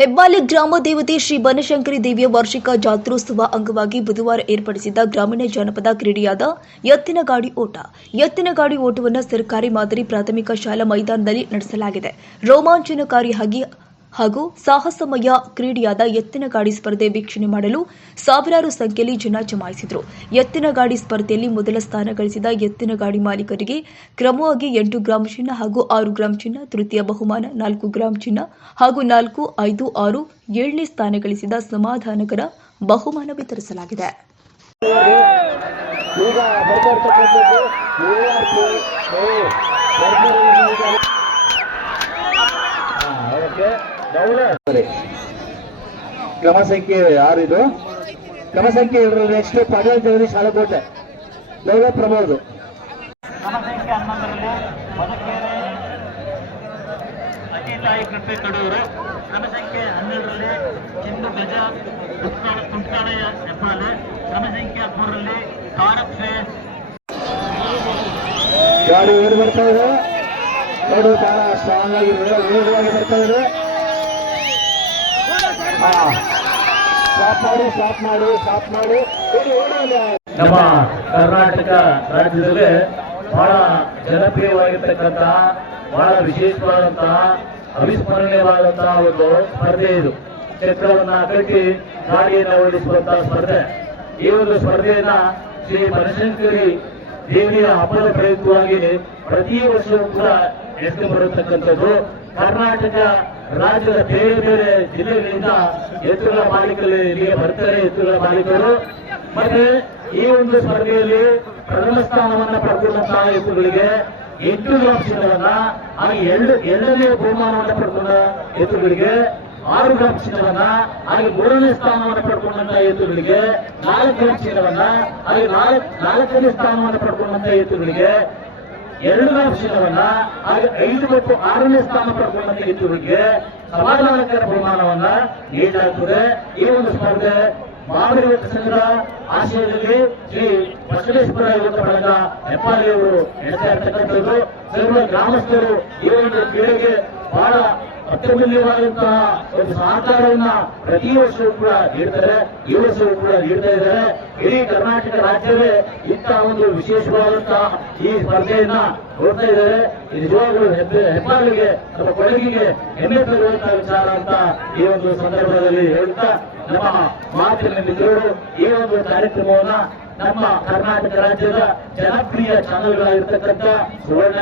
ಹೆಬ್ಬಾಲೆ ಗ್ರಾಮ ದೇವತೆ ಶ್ರೀ ಬನಶಂಕರಿ ದೇವಿಯ ವಾರ್ಷಿಕ ಜಾತ್ರೋತ್ಸವ ಅಂಗವಾಗಿ ಬುಧವಾರ ಏರ್ಪಡಿಸಿದ್ದ ಗ್ರಾಮೀಣ ಜಾನಪದ ಕ್ರೀಡೆಯಾದ ಎತ್ತಿನಗಾಡಿ ಓಟ. ಎತ್ತಿನ ಗಾಡಿ ಓಟವನ್ನು ಸರ್ಕಾರಿ ಮಾದರಿ ಪ್ರಾಥಮಿಕ ಶಾಲಾ ಮೈದಾನದಲ್ಲಿ ನಡೆಸಲಾಗಿದೆ. ರೋಮಾಂಚನಕಾರಿಯಾಗಿ ಹಾಗೂ ಸಾಹಸಮಯ ಕ್ರೀಡೆಯಾದ ಎತ್ತಿನ ಗಾಡಿ ಸ್ಪರ್ಧೆ ವೀಕ್ಷಣೆ ಮಾಡಲು ಸಾವಿರಾರು ಸಂಖ್ಯೆಯಲ್ಲಿ ಜನ ಜಮಾಯಿಸಿದರು. ಎತ್ತಿನ ಗಾಡಿ ಸ್ಪರ್ಧೆಯಲ್ಲಿ ಮೊದಲ ಸ್ಥಾನ ಗಳಿಸಿದ ಎತ್ತಿನ ಗಾಡಿ ಮಾಲೀಕರಿಗೆ ಕ್ರಮವಾಗಿ ಎಂಟು ಗ್ರಾಂ ಚಿನ್ನ ಹಾಗೂ ಆರು ಗ್ರಾಂ ಚಿನ್ನ, ತೃತೀಯ ಬಹುಮಾನ, ನಾಲ್ಕು ಗ್ರಾಂ ಚಿನ್ನ ಹಾಗೂ ನಾಲ್ಕು, ಐದು, ಆರು, ಏಳನೇ ಸ್ಥಾನ ಗಳಿಸಿದ ಸಮಾಧಾನಕರ ಬಹುಮಾನ ವಿತರಿಸಲಾಗಿದೆ. ಓಕೆ ಕ್ರಮ ಸಂಖ್ಯೆ ಆರು ಇದು. ಕ್ರಮ ಸಂಖ್ಯೆ ಎರಡರಲ್ಲಿ ನೆಕ್ಸ್ಟ್ ಪಾಟೀಲ್ ಜಗದೀಶ್ ಶಾಲಕೋಟೆ. ದೌಲ ಪ್ರಮೋದ್. ಕ್ರಮ ಸಂಖ್ಯೆ ಹನ್ನೊಂದರಲ್ಲಿ ಮಧುಕೇರೆ ಅತಿತಾಯಿ ಕೃಪೆ ಕಡೂರು. ಕ್ರಮ ಸಂಖ್ಯೆ ಹನ್ನೆರಡರಲ್ಲಿ ಚಿಂದು ಗಜ ಕುಂಟಾಳೆಯ ಹೆಬ್ಬಾಳೆ ಹೆಬ್ಬಾಲೆ. ಕ್ರಮ ಸಂಖ್ಯೆ ಹದಿಮೂರರಲ್ಲಿ ತಾರಕ್ ಶ್ರೇಯಸ್ ಗಾಡಿ ಓಡಿ ಬರ್ತಾ ಇದೆ? ನೋಡು ಬಹಳ ಸ್ಟ್ರಾಂಗ್ ಆಗಿ ವೇಗವಾಗಿ ಬರ್ತಾ ಇದೆ. ಸ್ಟಾಪ್ ಮಾಡಿ ಸ್ಟಾಪ್ ಮಾಡಿ ಸ್ಟಾಪ್ ಮಾಡಿ. ನಮ್ಮ ಕರ್ನಾಟಕ ರಾಜ್ಯದಲ್ಲಿ ಬಹಳ ಜನಪ್ರಿಯವಾಗಿರ್ತಕ್ಕಂತಹ ಬಹಳ ವಿಶೇಷವಾದಂತಹ ಅವಿಸ್ಮರಣೀಯವಾದಂತಹ ಒಂದು ಸ್ಪರ್ಧೆ ಇದು ಚಕ್ರವನ್ನ ಕಟ್ಟಿ ಗಾಡಿಯನ್ನು ಓಡಿಸುವಂತಹ ಸ್ಪರ್ಧೆ ಈ ಒಂದು ಸ್ಪರ್ಧೆಯನ್ನ ಶ್ರೀ ಬನಶಂಕರಿ ದೇವಿಯ ಹಬ್ಬದ ಪ್ರಯುಕ್ತವಾಗಿ ಪ್ರತಿ ವರ್ಷವೂ ಕೂಡ ನಡೆಸಿಕೊಂಡು ಬರತಕ್ಕಂಥದ್ದು ಕರ್ನಾಟಕ ರಾಜ್ಯದ ಬೇರೆ ಬೇರೆ ಜಿಲ್ಲೆಗಳಿಂದ ಎತ್ತುಗಳ ಮಾಲೀಕರು ಇಲ್ಲಿಗೆ ಬರ್ತಾರೆ, ಎತ್ತುಗಳ ಮಾಲೀಕರು. ಮತ್ತೆ ಈ ಒಂದು ಸ್ಪರ್ಧೆಯಲ್ಲಿ ಪ್ರಥಮ ಸ್ಥಾನವನ್ನ ಪಡೆದಿರುವಂತಹ ಎತ್ತುಗಳಿಗೆ ಎಂಟು ಗ್ರಾಮ್ ಚಿನ್ನವನ್ನ, ಹಾಗೆ ಎರಡು, ಎರಡನೇ ಬಹುಮಾನವನ್ನ ಪಡೆದ ಎತ್ತುಗಳಿಗೆ ಆರು ಗ್ರಾಮ್ ಚಿನ್ನವನ್ನ, ಹಾಗೆ ಮೂರನೇ ಸ್ಥಾನವನ್ನು ಪಡ್ಕೊಂಡಂತಹ ಎತ್ತುಗಳಿಗೆ ನಾಲ್ಕು ಗ್ರಾಮ್ ಚಿನ್ನವನ್ನ, ಹಾಗೆ ನಾಲ್ಕು, ನಾಲ್ಕನೇ ಸ್ಥಾನವನ್ನು ಪಡ್ಕೊಂಡಂತಹ ಎತ್ತುಗಳಿಗೆ ಎರಡು ಗ್ರಾಮ್ ಚಿನ್ನವನ್ನ ಹಾಗೆ ಐದು ಮತ್ತು ಆರನೇ ಸ್ಥಾನ ಪಡ್ಕೊಂಡಂತ ಇದ್ದವರಿಗೆ ಸಮಾಧಾನಕರ ಬಹುಮಾನವನ್ನ ನೀಡಲಾಗುತ್ತದೆ ಈ ಒಂದು ಸ್ಪರ್ಧೆ ಮಾದರಿ ಸಂಘದ ಆಶಯದಲ್ಲಿ ಶ್ರೀ ಬಸವೇಶ್ವರ ಯುವಕ ಬಳಗ ಅವರು ನಡೆಸ್ತಾ ಇರ್ತಕ್ಕಂಥದ್ದು ಸರ್ವ ಗ್ರಾಮಸ್ಥರು ಈ ಒಂದು ಕ್ರೀಡೆಗೆ ಬಹಳ ಅತ್ಯಮೂಲ್ಯವಾದಂತಹ ಒಂದು ಸಹಕಾರವನ್ನ ಪ್ರತಿ ವರ್ಷವೂ ಕೂಡ ನೀಡ್ತಾರೆ. ಈ ವರ್ಷವೂ ಕೂಡ ನೀಡ್ತಾ ಇದ್ದಾರೆ. ಇಡೀ ಕರ್ನಾಟಕ ರಾಜ್ಯವೇ ಇಂತಹ ಒಂದು ವಿಶೇಷವಾದಂತಹ ಈ ಸ್ಪರ್ಧೆಯನ್ನ ನೋಡ್ತಾ ಇದ್ದಾರೆ. ಇದು ನಿಜವಾಗ್ಲೂ ಹೆಬ್ಬಾಲಿಗೆ ನಮ್ಮ ಕೊಡಗಿಗೆ ಹೆಮ್ಮೆ ತರುವಂತಹ ವಿಚಾರ ಅಂತ ಈ ಒಂದು ಸಂದರ್ಭದಲ್ಲಿ ಹೇಳ್ತಾ ನಮ್ಮ ಮಾತಿನ ಮಿತ್ರರು ಈ ಒಂದು ಕಾರ್ಯಕ್ರಮವನ್ನ ನಮ್ಮ ಕರ್ನಾಟಕ ರಾಜ್ಯದ ಜನಪ್ರಿಯ ಚಾನೆಲ್ಗಳಾಗಿರ್ತಕ್ಕಂಥ ಸುವರ್ಣ